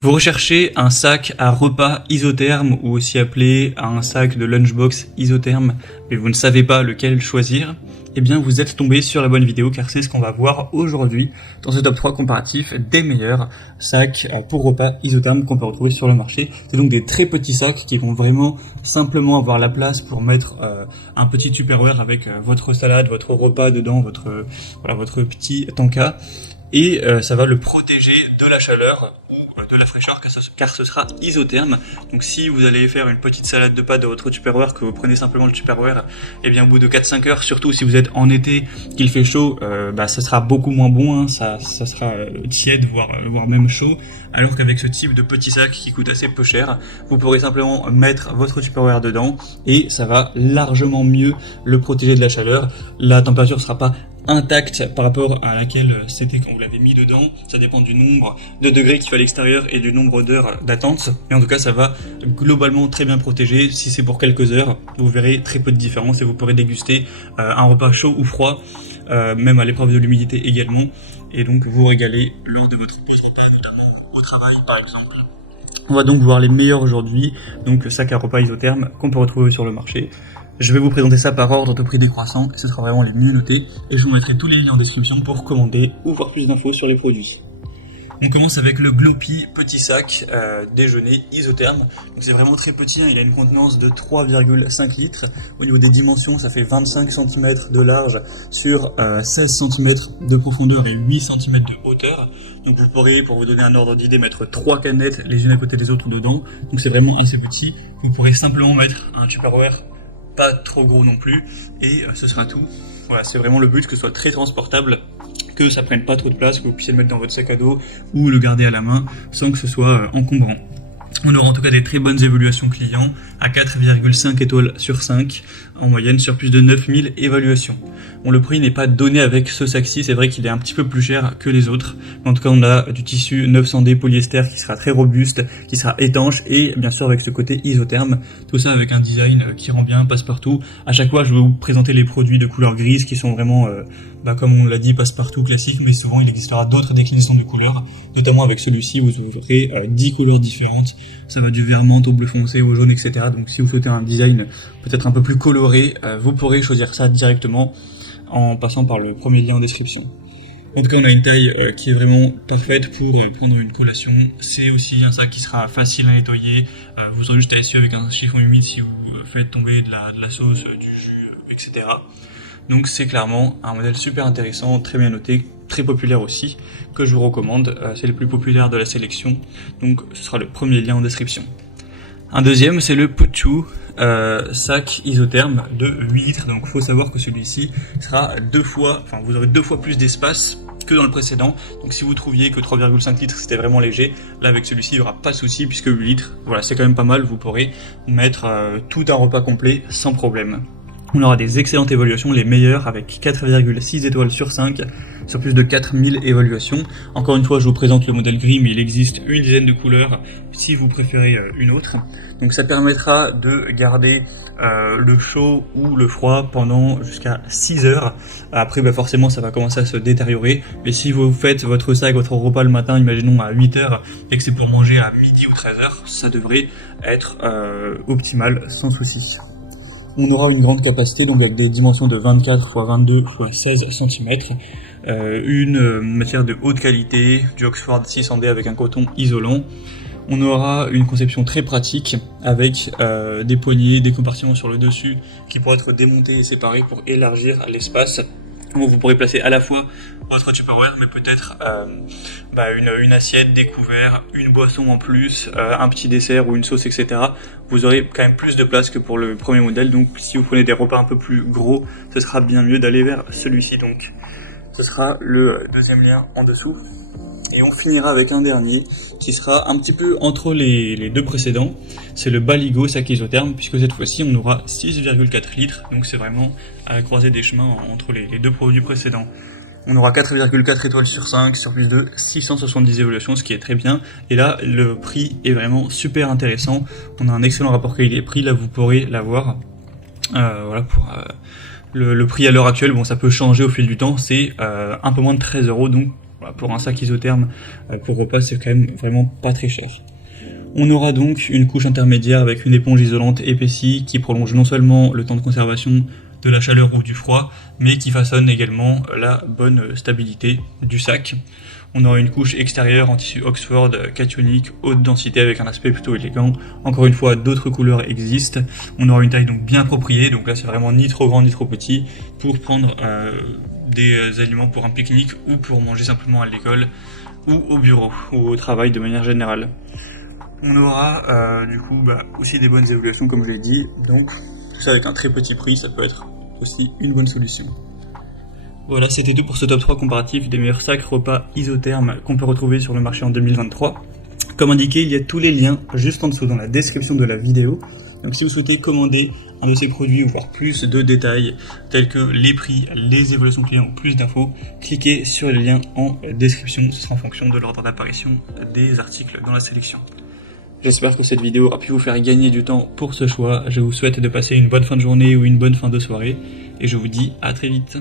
Vous recherchez un sac à repas isotherme ou aussi appelé un sac de lunchbox isotherme, mais vous ne savez pas lequel choisir, eh bien vous êtes tombé sur la bonne vidéo car c'est ce qu'on va voir aujourd'hui dans ce top 3 comparatif des meilleurs sacs pour repas isothermes qu'on peut retrouver sur le marché. C'est donc des très petits sacs qui vont vraiment simplement avoir la place pour mettre un petit Tupperware avec votre salade, votre repas dedans, votre petit tanka, et ça va le protéger de la chaleur de la fraîcheur car ce sera isotherme. Donc si vous allez faire une petite salade de pâtes de votre Tupperware, que vous prenez simplement le Tupperware, et bien au bout de 4-5 heures, surtout si vous êtes en été, qu'il fait chaud, ça sera beaucoup moins bon, hein, ça sera tiède, voire même chaud, alors qu'avec ce type de petit sac qui coûte assez peu cher, vous pourrez simplement mettre votre Tupperware dedans et ça va largement mieux le protéger de la chaleur. La température sera pas intacte par rapport à laquelle c'était quand vous l'avez mis dedans. Ça dépend du nombre de degrés qu'il fait à l'extérieur et du nombre d'heures d'attente. Mais en tout cas, ça va globalement très bien protéger. Si c'est pour quelques heures, vous verrez très peu de différence et vous pourrez déguster un repas chaud ou froid, même à l'épreuve de l'humidité également. Et donc vous régaler lors de votre pause repas, notamment au travail par exemple. On va donc voir les meilleurs aujourd'hui, donc le sac à repas isotherme qu'on peut retrouver sur le marché. Je vais vous présenter ça par ordre de prix décroissant, et ce sera vraiment les mieux notés, et je vous mettrai tous les liens en description pour commander ou voir plus d'infos sur les produits. On commence avec le Gloppy petit sac déjeuner isotherme. Donc c'est vraiment très petit, hein, il a une contenance de 3,5 litres. Au niveau des dimensions, ça fait 25 cm de large sur 16 cm de profondeur et 8 cm de hauteur. Donc vous pourrez, pour vous donner un ordre d'idée, mettre 3 canettes les unes à côté des autres dedans. Donc c'est vraiment assez petit. Vous pourrez simplement mettre un Tupperware pas trop gros non plus, et ce sera tout. Voilà, c'est vraiment le but, que ce soit très transportable, que ça prenne pas trop de place, que vous puissiez le mettre dans votre sac à dos ou le garder à la main sans que ce soit encombrant. On aura en tout cas des très bonnes évaluations clients à 4,5 étoiles sur 5 en moyenne sur plus de 9000 évaluations. Bon, le prix n'est pas donné avec ce sac-ci, c'est vrai qu'il est un petit peu plus cher que les autres. Mais en tout cas, on a du tissu 900D polyester qui sera très robuste, qui sera étanche et bien sûr avec ce côté isotherme. Tout ça avec un design qui rend bien passe-partout. À chaque fois, je vais vous présenter les produits de couleur grise qui sont vraiment, comme on l'a dit, passe-partout classique, mais souvent il existera d'autres déclinaisons de couleurs, notamment avec celui-ci où vous aurez 10 couleurs différentes. Ça va du vert menthe au bleu foncé au jaune, etc. Donc si vous souhaitez un design peut-être un peu plus coloré, vous pourrez choisir ça directement en passant par le premier lien en description. En tout cas, on a une taille qui est vraiment parfaite pour prendre une collation. C'est aussi un sac qui sera facile à nettoyer. Vous aurez juste à essuyer avec un chiffon humide si vous faites tomber de la sauce, du jus, etc. Donc c'est clairement un modèle super intéressant, très bien noté, très populaire aussi, que je vous recommande. C'est le plus populaire de la sélection, donc ce sera le premier lien en description. Un deuxième, c'est le Put2 sac isotherme de 8 litres. Donc il faut savoir que celui-ci sera vous aurez 2 fois plus d'espace que dans le précédent. Donc si vous trouviez que 3,5 litres c'était vraiment léger, là avec celui-ci il n'y aura pas de souci puisque 8 litres, voilà, c'est quand même pas mal, vous pourrez mettre tout un repas complet sans problème. On aura des excellentes évaluations, les meilleures, avec 4,6 étoiles sur 5, sur plus de 4000 évaluations. Encore une fois, je vous présente le modèle gris, mais il existe une dizaine de couleurs, si vous préférez une autre. Donc ça permettra de garder le chaud ou le froid pendant jusqu'à 6 heures. Après, forcément, ça va commencer à se détériorer. Mais si vous faites votre sac, votre repas le matin, imaginons à 8 heures, et que c'est pour manger à midi ou 13 heures, ça devrait être optimal, sans souci. On aura une grande capacité, donc avec des dimensions de 24 x 22 x 16 cm, une matière de haute qualité, du Oxford 600D avec un coton isolant. On aura une conception très pratique avec des poignées, des compartiments sur le dessus qui pourront être démontés et séparés pour élargir l'espace. Vous pourrez placer à la fois votre Tupperware, mais peut-être une assiette, des couverts, une boisson en plus, un petit dessert ou une sauce, etc. Vous aurez quand même plus de place que pour le premier modèle, donc si vous prenez des repas un peu plus gros, ce sera bien mieux d'aller vers celui-ci. Donc ce sera le deuxième lien en dessous. Et on finira avec un dernier qui sera un petit peu entre les deux précédents. C'est le Baligo sac isotherme, puisque cette fois-ci on aura 6,4 litres, donc c'est vraiment à la croisée des chemins entre les deux produits précédents. On aura 4,4 étoiles sur 5 sur plus de 670 évaluations, ce qui est très bien. Et là, le prix est vraiment super intéressant. On a un excellent rapport qualité-prix, là vous pourrez l'avoir. Le prix à l'heure actuelle, bon ça peut changer au fil du temps, c'est un peu moins de 13 €, donc voilà, pour un sac isotherme pour repas, c'est quand même vraiment pas très cher. On aura donc une couche intermédiaire avec une éponge isolante épaissie qui prolonge non seulement le temps de conservation de la chaleur ou du froid, mais qui façonne également la bonne stabilité du sac. On aura une couche extérieure en tissu Oxford cationique, haute densité avec un aspect plutôt élégant. Encore une fois, d'autres couleurs existent. On aura une taille donc bien appropriée, donc là c'est vraiment ni trop grand ni trop petit, pour prendre des aliments pour un pique-nique ou pour manger simplement à l'école ou au bureau ou au travail de manière générale. On aura du coup aussi des bonnes évolutions comme je l'ai dit, donc tout ça avec un très petit prix, ça peut être aussi une bonne solution. Voilà, c'était tout pour ce top 3 comparatif des meilleurs sacs repas isothermes qu'on peut retrouver sur le marché en 2023. Comme indiqué, il y a tous les liens juste en dessous dans la description de la vidéo. Donc si vous souhaitez commander un de ces produits ou voir plus de détails tels que les prix, les évaluations clients ou plus d'infos, cliquez sur les liens en description, ce sera en fonction de l'ordre d'apparition des articles dans la sélection. J'espère que cette vidéo aura pu vous faire gagner du temps pour ce choix. Je vous souhaite de passer une bonne fin de journée ou une bonne fin de soirée et je vous dis à très vite.